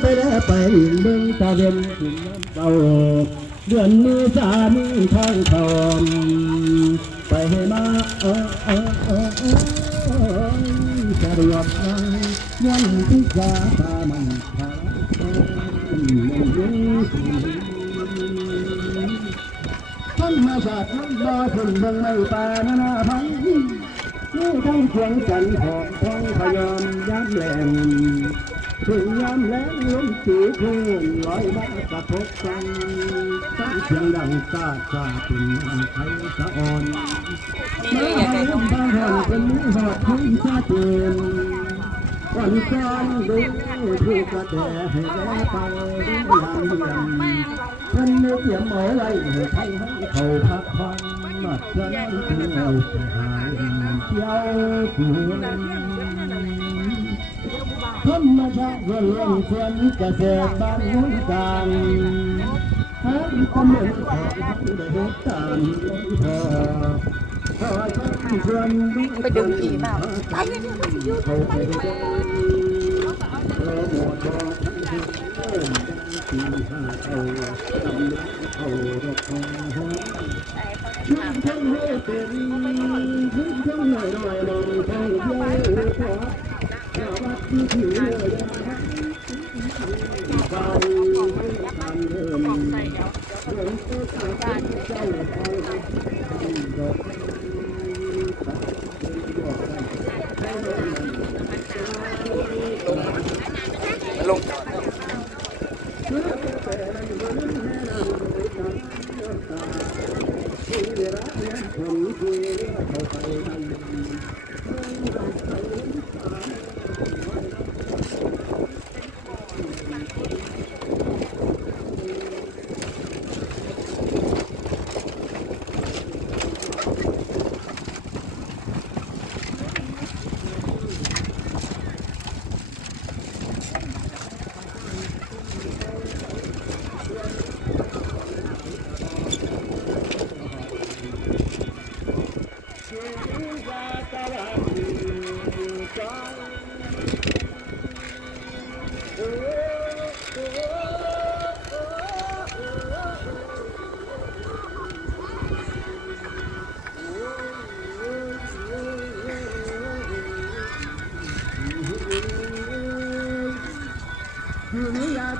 ไปแล้วไปเมืองตะเวนถึงน้ำเก่าเดือนมีสามีทางทองไปให้มาเออเออเออเออสะดวกไว้วันที่สาตามันขาวมันยุ่งธรรมชาติมันรอขึ้นเบิ่งไม่ป่านานาพันนี่ทั้งเสียงสันหอมท้องพยอมย้ำแหลง ถึงยามแล้งลมสีเพื้นลอยมากระทบกันตั้งเสียงดังซาซาเป็นน้ำไทยสะอ่อนมาให้ลมบางหอนเป็นมือหอดทุ่งซาเตือนก่อนซ้อนดูผู้กระแตให้แล้ไปดูยามเดือนเพิ่นไม่เตรียมเอาไว้ให้ไทยให้เขาพักผ่อนมัดจะนั่งเที่ยวหายเที่ยวคืน ธรรมชาติเรื่องสวนเกษตรบ้านหุ้นกลางหาคำเหมือนของได้เหตุการณ์พอพอฉันชวนไปดึงผีเปล่าเขาไปดูโปรโมทบอกที่หาเอาตำลึกเอาดอกทองหอมชุ่มทั้งหัวเป็นชุ่มทั้งหน่อยหน่อยมองทองเยอะพอ อย่าวัดที่ถือเลยนะ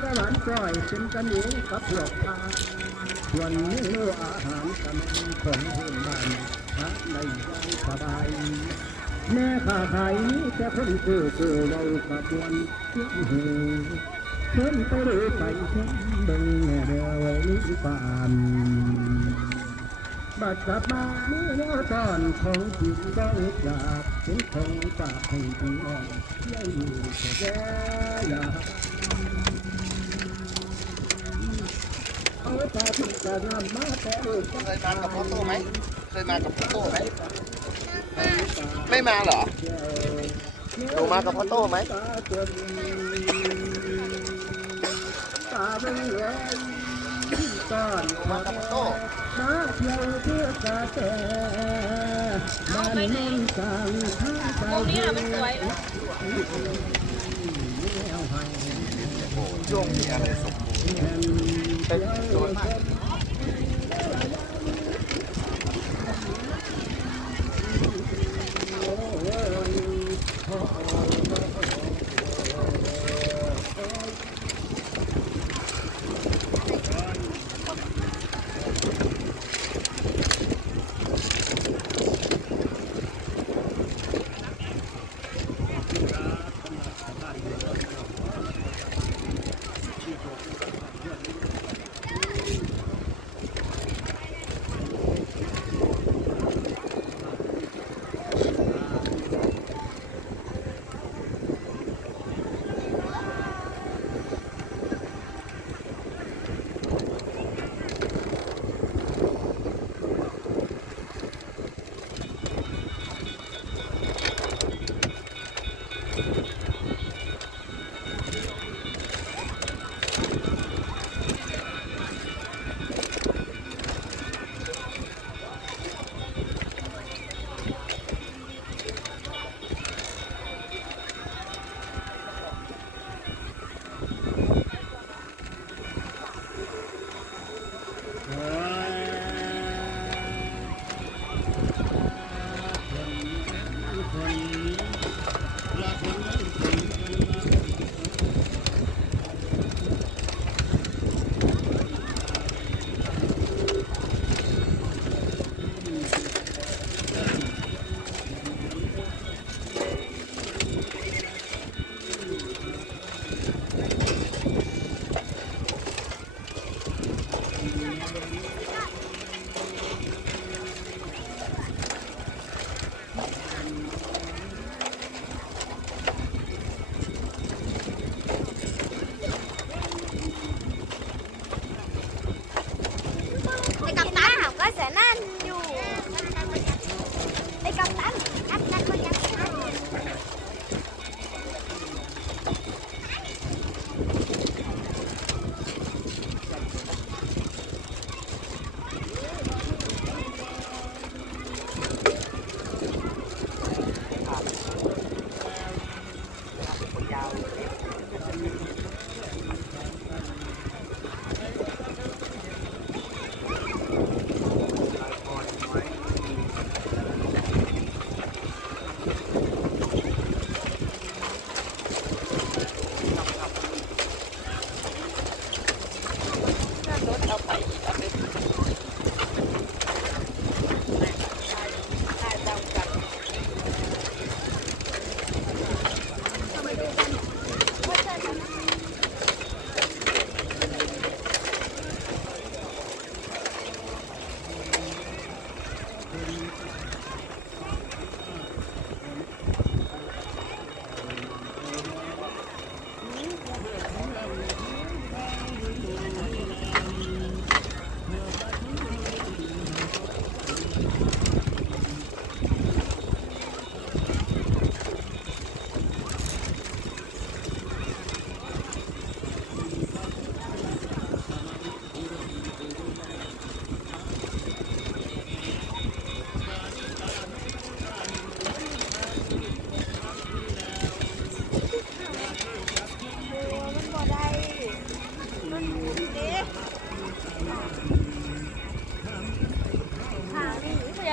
ตะหวานก้อยเป็นกันเองกับพวกทาส่วนเมนูอาหารกันของเพื่อนบ้านหาได้อย่างสบายแม่ข้าขายนี้แต่คนเกือเกือเรากระบวนเสียงเฮเชิญไปดูไปเชิญเบิ่งแม่เดียวนี้ปานบัดกลับมาเมื่อแนวตอนของจริงก็อึดอยากเป็นของฝากให้พี่น้องเที่ยวอยู่แก่ยากเอาตาพิจารณามาแต่ เออเคยมากับพ่อโต้ไหมเคยมากับพ่อโต้ไหมไม่มาเหรอหนูมากับพ่อโต้ไหมตาจนตาเป็นเหลือก้อนหนูมากับพ่อโต้มาเที่ยวเพื่อกาแฟบ้านนนกลางทางไปตรงนี้มันสวยช่วงมีอะไรสมบูรณ์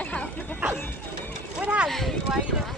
What happened? Why you?